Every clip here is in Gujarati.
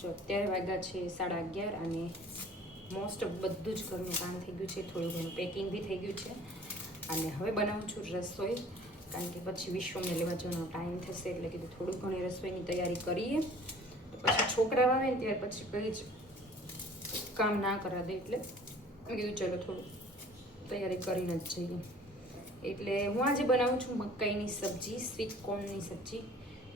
જો અત્યારે વાગ્યા છે 11:30 અને મોસ્ટ ઓફ બધું જ ઘરનું કામ થઈ ગયું છે, થોડું ઘણું પેકિંગ બી થઈ ગયું છે અને હવે બનાવું છું રસોઈ, કારણ કે પછી વિશ્વમને લેવા જવાનો ટાઈમ થશે એટલે કીધું થોડુંક ઘણી રસોઈની તૈયારી કરીએ, તો પછી છોકરા આવે ને ત્યાર પછી કંઈ જ કામ ના કરા દે, એટલે મેં કીધું ચલો થોડું તૈયારી કરીને જ જઈએ. એટલે હું આજે બનાવું છું મકાઈની સબ્જી, સ્વીટ કોર્નની સબ્જી.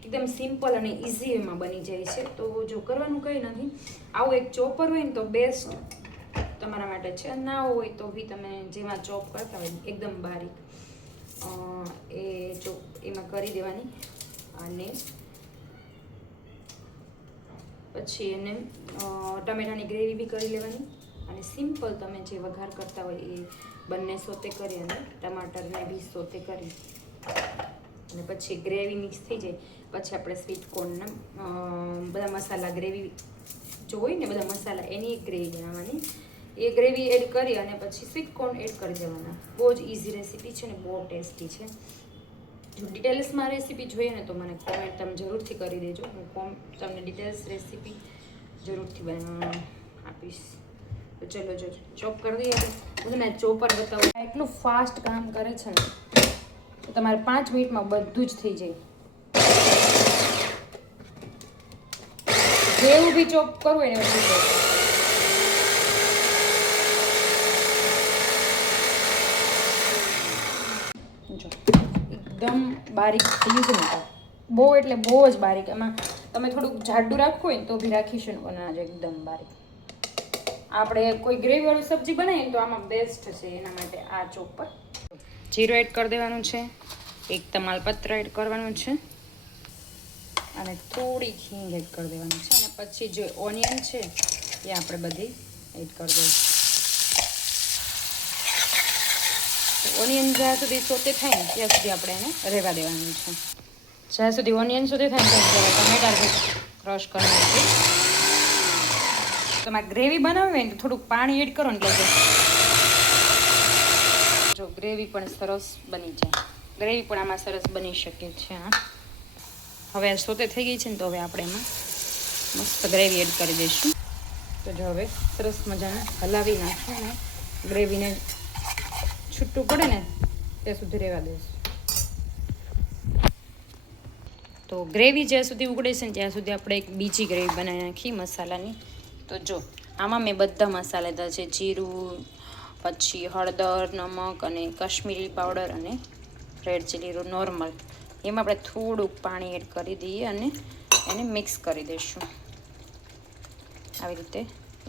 એકદમ સિમ્પલ અને ઇઝી એમાં બની જાય છે. તો જો કરવાનું કંઈ નથી, આવું એક ચોપર હોય ને તો બેસ્ટ તમારા માટે છે, ના હોય તો બી તમે જેમાં ચોપ કરતા હોય એકદમ બારીક એ ચોપ એમાં કરી દેવાની અને પછી એને ટમેટાની ગ્રેવી બી કરી લેવાની અને સિમ્પલ તમે જે વઘાર કરતા હોય એ બંને સોતે કરી અને ટમાટરને બી સોતે કરી અને પછી ગ્રેવી મિક્સ થઈ જાય પછી આપણે સ્વીટ કોર્નના બધા મસાલા ગ્રેવી જો હોય ને બધા મસાલા એની એક ગ્રેવી બનાવવાની, એ ગ્રેવી એડ કરી અને પછી સ્વીટ કોર્ન એડ કરી દેવાના. બહુ જ ઇઝી રેસીપી છે ને બહુ ટેસ્ટી છે. જો ડિટેલ્સમાં રેસીપી જોઈએ ને તો મને કોમેન્ટ તમે જરૂરથી કરી દેજો, હું તમને ડિટેલ્સ રેસીપી જરૂરથી આપીશ. તો ચલો જો ચોપ કરી દઈએ. હું તમને ચોપર બતાવું, એટલું ફાસ્ટ કામ કરે છે ને તો તમારે 5 મિનિટમાં બધું જ થઈ જાય. જેવું બી ચોપ કરવું હોય ને એવું થઈ જાય. જો એકદમ બારીક થઈ ગયું છે ને, બહુ એટલે બહુ જ બારીક. એમાં તમે થોડુંક જાડું રાખવું હોય ને તો બી રાખી શકો ના, એકદમ બારીક. આપણે કોઈ ગ્રેવીવાળું સબ્જી બનાવીએ તો આમાં બેસ્ટ છે, એના માટે આ ચોપર. જીરું એડ કરી દેવાનું છે, એક તમાલપત્ર એડ કરવાનું છે અને થોડી હિંગ એડ કરી દેવાનું છે અને પછી જે ઓનિયન છે એ આપણે બધી એડ કરી દઈશું. ઓનિયન જ્યાં સુધી સોતે થાય ને ત્યાં સુધી આપણે એને રહેવા દેવાનું છે. જ્યાં સુધી ઓનિયન સોતે થાય ને ત્યાં ટમેટા ક્રશ કરવાનું છે. તમારે ગ્રેવી બનાવવી હોય ને તો થોડુંક પાણી એડ કરો ને એટલે જો ગ્રેવી પણ સરસ બની જાય. ગ્રેવી પણ આમાં સરસ બની શકે છે. હવે સોતે થઈ ગઈ છે ને તો હવે આપણે એમાં મસ્ત ગ્રેવી એડ કરી દઈશું. તો જો હવે સરસ મજાને હલાવી નાખશું અને ગ્રેવીને છૂટું પડે ને ત્યાં સુધી રહેવા દઈશું. તો ગ્રેવી જ્યાં સુધી ઉકળે છે ને ત્યાં સુધી આપણે એક બીજી ગ્રેવી બનાવી નાખી મસાલાની. તો જો આમાં મેં બધા મસાલા લીધા છે, જીરું, પછી હળદર, નમક અને કાશ્મીરી પાવડર અને રેડ ચીલી નોર્મલ. એમાં આપણે થોડુંક પાણી એડ કરી દઈએ અને એને મિક્સ કરી દઈશું આવી રીતે.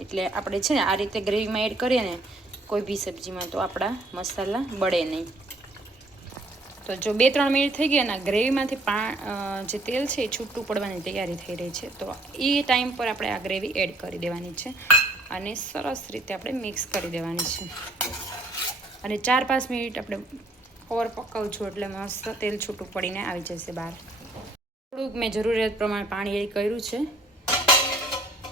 એટલે આપણે છે ને આ રીતે ગ્રેવીમાં એડ કરીએ ને કોઈ બી સબ્જીમાં તો આપણા મસાલા બળે નહીં. તો જો 2-3 મિનિટ થઈ ગયા ને ગ્રેવીમાંથી જે તેલ છે એ છૂટું પડવાની તૈયારી થઈ રહી છે. તો એ ટાઈમ પર આપણે આ ગ્રેવી એડ કરી દેવાની છે અને સરસ રીતે આપણે મિક્સ કરી દેવાની છે અને 4-5 મિનિટ આપણે ઓર પકાવું છું એટલે મસ્ત તેલ છૂટું પડીને આવી જશે બહાર. થોડુંક મેં જરૂરિયાત પ્રમાણે પાણી એડ કર્યું છે,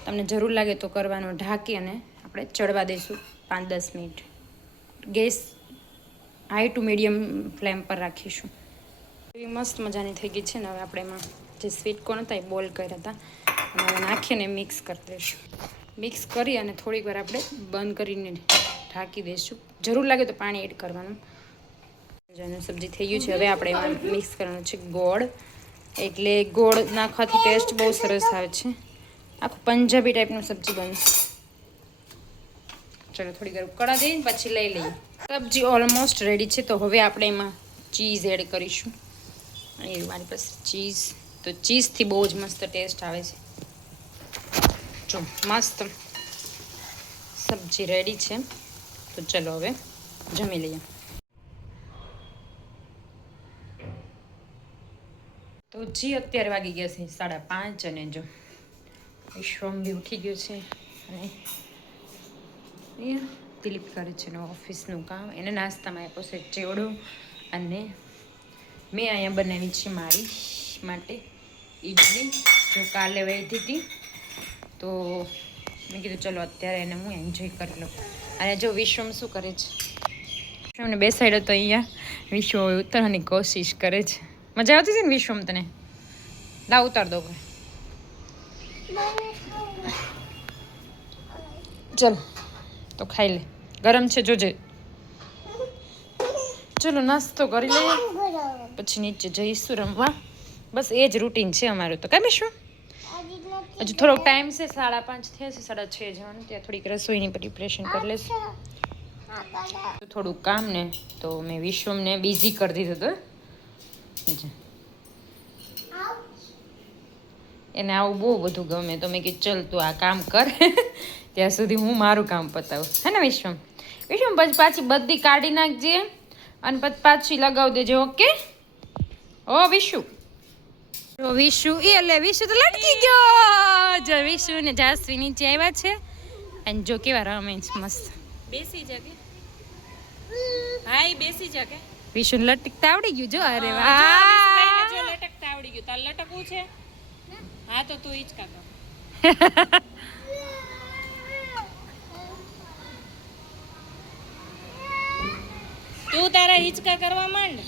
તમને જરૂર લાગે તો કરવાનું. ઢાંકી અને આપણે ચડવા દઈશું 5-10 minute. Gas high to medium flame પર રાખીશું. એવી મસ્ત મજાની થઈ ગઈ છે ને. હવે આપણે એમાં જે સ્વીટ કોર્ન હતા એ બોલ કર્યા હતા અને હવે નાખીને મિક્સ કરી દઈશું. મિક્સ કરી અને થોડીક વાર આપણે બંધ કરીને ઢાંકી દઈશું. જરૂર લાગે તો પાણી એડ કરવાનું. સબ્જી થઈ ગયું છે. હવે આપણે એમાં મિક્સ કરવાનું છે ગોળ. એટલે ગોળ નાખવાથી ટેસ્ટ બહુ સરસ આવે છે. આખું પંજાબી ટાઈપનું સબ્જી બનશે. ચલો થોડી વાર ઉકળવા દઈએ પછી લઈ લઈએ. સબ્જી ઓલમોસ્ટ રેડી છે. તો હવે આપણે એમાં ચીઝ એડ કરીશું. અહીં મારી પાસે ચીઝ, તો ચીઝથી બહુ જ મસ્ત ટેસ્ટ આવે છે. જો મસ્ત સબ્જી રેડી છે. તો ચલો હવે જમી લઈએ. તો જી અત્યારે વાગી ગયા છે 5:30 અને જો વિશ્વમ બી ઉઠી ગયો છે અને અહીંયા દિલીપ કરે છે એનું ઓફિસનું કામ. એને નાસ્તામાં આપ્યો છે ચેવડો અને મેં અહીંયા બનાવી છે મારી માટે ઇડલી. જો કાલે વહી હતી તો મેં કીધું ચલો અત્યારે એને હું એન્જોય કરી લઉં. અને જો વિશ્વમ શું કરે છે, વિશ્વમને બેસાડ્યો તો અહીંયા વિશ્વ ઉતરવાની કોશિશ કરે છે. મજા આવતી છે ને વિશ્વમ તને? લાવ ઉતાર દો. ચલ તો ખાઈ લે, ગરમ છે જોજે. ચલો નાસ્તો કરી લઈએ પછી નીચે જઈશું રમવા. બસ એ જ રૂટીન છે અમારું તો. કાંઈ શું હજુ થોડોક ટાઈમ છે, 5:30 થયા છે, 6:30 જવાનું. ત્યાં થોડીક રસોઈની પ્રિપરેશન કરી લેશું. થોડુંક કામ ને તો મેં વિશ્વમને બિઝી કરી દીધું હતું. એને આવું બહુ બધું ગમે તો મેં કીધું ચલ તું આ કામ કર ત્યાં સુધી હું મારું કામ પતાવું. હે ને વિશ્વમ? વિશ્વમ પછી પાછી બધી કાઢી નાખજે અને પછી પાછી લગાવી દેજે. ઓકે? ઓ વિશુ, તો વિશુ એટલે વિશુ તો લટકી ગયો. જો વિશુ ને જાસવી નીચે આવ્યા છે અને જો કેવા રમે છે મસ્ત. બેસી જા કે હાય, બેસી જા કે વિશુ લટકતા આવડી ગયું. જો અરે જો વાહ, લટકતા આવડી ગયું. તાર લટકવું છે? હા તો તું હિંચકા કર. તું તારા હિંચકા કરવા માંડ.